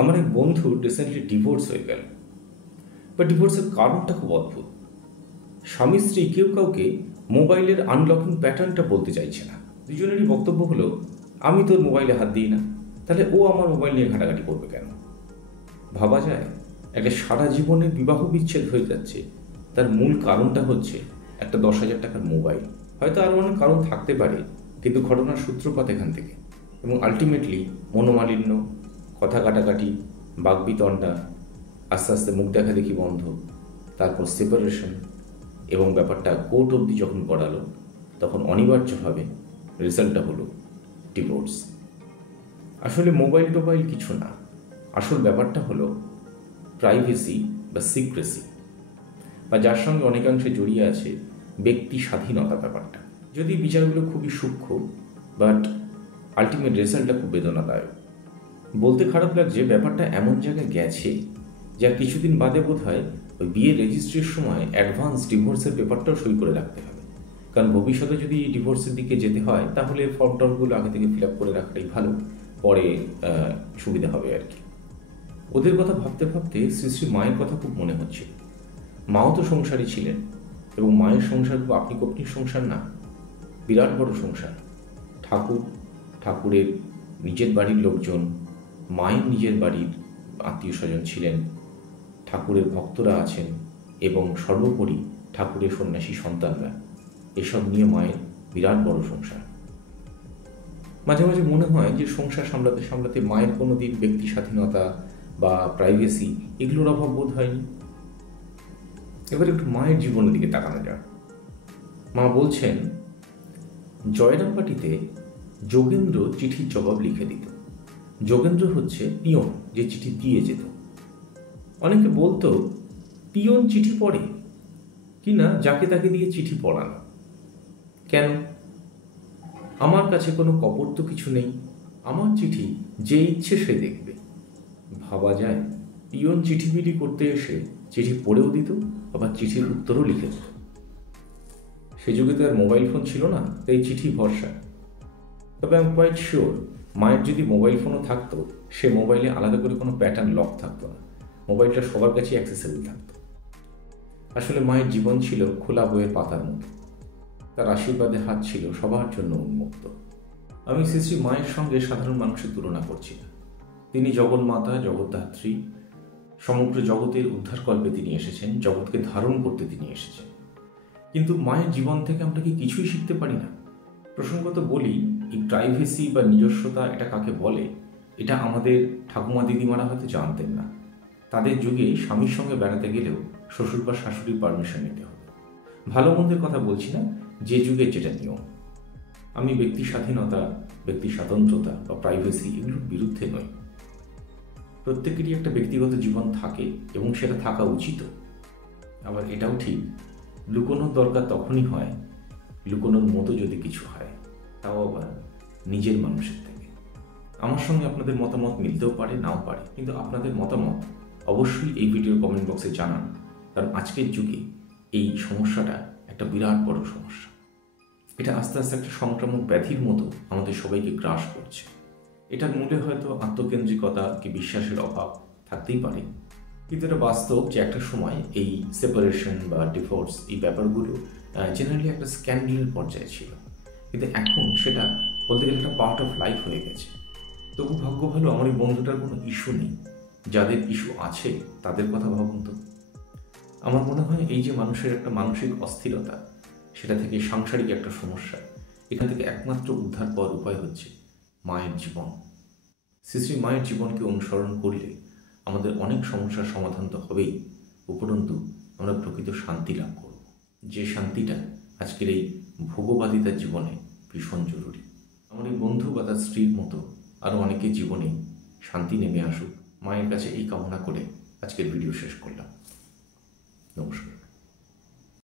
আমার এক বন্ধু রিসেন্টলি ডিভোর্স হয়ে গেল। বা ডিভোর্সের কারণটা খুব অদ্ভুত। স্বামী স্ত্রী কেউ কাউকে মোবাইলের আনলকিং প্যাটার্নটা বলতে চাইছে না। দুজনেরই বক্তব্য হলো, আমি তোর মোবাইলে হাত দিই না, তাহলে ও আমার মোবাইল নিয়ে ঘাটাঘাটি করবে কেন? ভাবা যায় একটা সারা জীবনের বিবাহ বিচ্ছেদ হয়ে যাচ্ছে, তার মূল কারণটা হচ্ছে একটা 10,000 টাকার মোবাইল। হয়তো আরও অনেক কারণ থাকতে পারে, কিন্তু ঘটনার সূত্রপাত এখান থেকে। এবং আলটিমেটলি মনোমালিন্য, কথা কাটাকাটি, বাগবিতণ্ডা, আস্তে আস্তে মুখ দেখা দেখি বন্ধ, তারপর সেপারেশন, এবং ব্যাপারটা কোর্ট অবধি যখন গড়ালো, তখন অনিবার্যভাবে রেজাল্টটা হলো ডিভোর্স। আসলে মোবাইল টোবাইল কিছু না, আসল ব্যাপারটা হলো প্রাইভেসি বা সিক্রেসি, বা যার সঙ্গে অনেকাংশে জড়িয়ে আছে ব্যক্তি স্বাধীনতা ব্যাপারটা। যদি বিচারগুলো খুবই সূক্ষ্ম, বাট আলটিমেট রেজাল্টটা খুব বেদনাদায়ক। বলতে খারাপ লাগছে, ব্যাপারটা এমন জায়গায় গেছে যা কিছুদিন বাদে বোধ হয় ওই বিয়ের রেজিস্ট্রির সময় অ্যাডভান্স ডিভোর্সের পেপারটাও সই করে রাখতে হবে। কারণ ভবিষ্যতে যদি ডিভোর্সের দিকে যেতে হয়, তাহলে ফর্ম টর্মগুলো আগে থেকে ফিল আপ করে রাখাটাই ভালো, পরে সুবিধা হবে আর কি। ওদের কথা ভাবতে ভাবতে শ্রী শ্রী মায়ের কথা খুব মনে হচ্ছে। মাও তো সংসারী ছিলেন, এবং মায়ের সংসার খুব আপনি কপ্নির সংসার না, বিরাট বড় সংসার। ঠাকুরের নিজের বাড়ির লোকজন, মায়ের নিজের বাড়ির আত্মীয় স্বজন ছিলেন, ঠাকুরের ভক্তরা আছেন, এবং সর্বোপরি ঠাকুরের সন্ন্যাসী সন্তানরা। এসব নিয়ে মায়ের বিরাট বড় সংসার। মাঝে মাঝে মনে হয় যে সংসার সামলাতে সামলাতে মায়ের কোনো দিন ব্যক্তি স্বাধীনতা বা প্রাইভেসি এগুলোর অভাব বোধ হয়নি। এবার একটু মায়ের জীবনের দিকে তাকানো যাক। মা বলছেন, জয়রামবাটিতে যোগেন্দ্র চিঠির জবাব লিখে দিত। যোগেন্দ্র হচ্ছে পিয়ন, যে চিঠি দিয়ে যেত। অনেকে বলতো, পিয়ন চিঠি পড়ে কিনা যাকে তাকে দিয়ে চিঠি পড়ানো কেন? আমার কাছে কোনো কপট তো কিছু নেই, আমার চিঠি যে ইচ্ছে সে দেখবে। ভাবা যায়, পিয়ন চিঠি বিলি করতে এসে চিঠি পড়েও দিত, আবার চিঠির উত্তরও লিখে দিত। সে যুগে তো আর মোবাইল ফোন ছিল না, তাই চিঠি ভরসা। তবে আমি কোয়াইট শিওর, মায়ের যদি মোবাইল ফোনও থাকতো, সে মোবাইলে আলাদা করে কোনো প্যাটার্ন লক থাকতো না, মোবাইলটা সবার কাছেই অ্যাক্সেসেবল থাকতো। আসলে মায়ের জীবন ছিল খোলা বইয়ের পাতার মতো, তার আশীর্বাদের হাত ছিল সবার জন্য উন্মুক্ত। আমি শ্রী শ্রী মায়ের সঙ্গে সাধারণ মানুষের তুলনা করছি না। তিনি জগন্মাতা, জগদ্ধাত্রী, সমগ্র জগতের উদ্ধারকল্পে তিনি এসেছেন, জগৎকে ধারণ করতে তিনি এসেছেন। কিন্তু মায়ের জীবন থেকে আমরা কি কিছুই শিখতে পারি না? প্রসঙ্গত বলি, এই প্রাইভেসি বা নিজস্বতা এটা কাকে বলে, এটা আমাদের ঠাকুমা দিদিমারা হয়তো জানতেন না। তাদের যুগে স্বামীর সঙ্গে বেড়াতে গেলেও শ্বশুর বা শাশুড়ির পারমিশন নিতে হবে। ভালো মন্দের কথা বলছি না, যে যুগে যেটা নিয়ম। আমি ব্যক্তি স্বাধীনতা, ব্যক্তি স্বাতন্ত্রতা বা প্রাইভেসি এগুলোর বিরুদ্ধে নই। প্রত্যেকেরই একটা ব্যক্তিগত জীবন থাকে, এবং সেটা থাকা উচিত। আবার এটাও ঠিক, লুকোনোর দরকার তখনই হয়, লুকোনোর মতো যদি কিছু হয়, তাও আবার নিজের মানুষের থেকে। আমার সঙ্গে আপনাদের মতামত মিলতেও পারে, নাও পারে, কিন্তু আপনাদের মতামত অবশ্যই এই ভিডিওর কমেন্ট বক্সে জানান। কারণ আজকের যুগে এই সমস্যাটা একটা বিরাট বড় সমস্যা। এটা আস্তে আস্তে একটা সংক্রামক ব্যাধির মতো আমাদের সবাইকে গ্রাস করছে। এটার মূলে হয়তো আত্মকেন্দ্রিকতা কি বিশ্বাসের অভাব থাকতেই পারে, কিন্তু এটা বাস্তব যে একটা সময় এই সেপারেশন বা ডিভোর্স এই ব্যাপারগুলো জেনারেলি একটা স্ক্যান্ডালের পর্যায়ে ছিল, কিন্তু এখন সেটা বলতে গেলে একটা পার্ট অফ লাইফ হয়ে গেছে। তবু ভাগ্য ভালো আমার এই বন্ধুটার কোনো ইস্যু নেই। যাদের ইস্যু আছে তাদের কথা ভাবুন তো। আমার মনে হয় এই যে মানুষের একটা মানসিক অস্থিরতা, সেটা থেকে সাংসারিক একটা সমস্যা, এখান থেকে একমাত্র উদ্ধার পাওয়ার উপায় হচ্ছে মায়ের জীবন। শ্রী শ্রী মায়ের জীবনকে অনুসরণ করলে আমাদের অনেক সমস্যার সমাধান তো হবেই, উপরন্তু আমরা প্রকৃত শান্তি লাভ করব, যে শান্তিটা আজকের এই ভোগবাদিতার জীবনে ভীষণ জরুরি। আমার এই বন্ধু বা তার স্ত্রীর মতো আরও অনেকের জীবনে শান্তি নেমে আসুক, মায়ের কাছে এই কামনা করে আজকের ভিডিও শেষ করলাম। নমস্কার।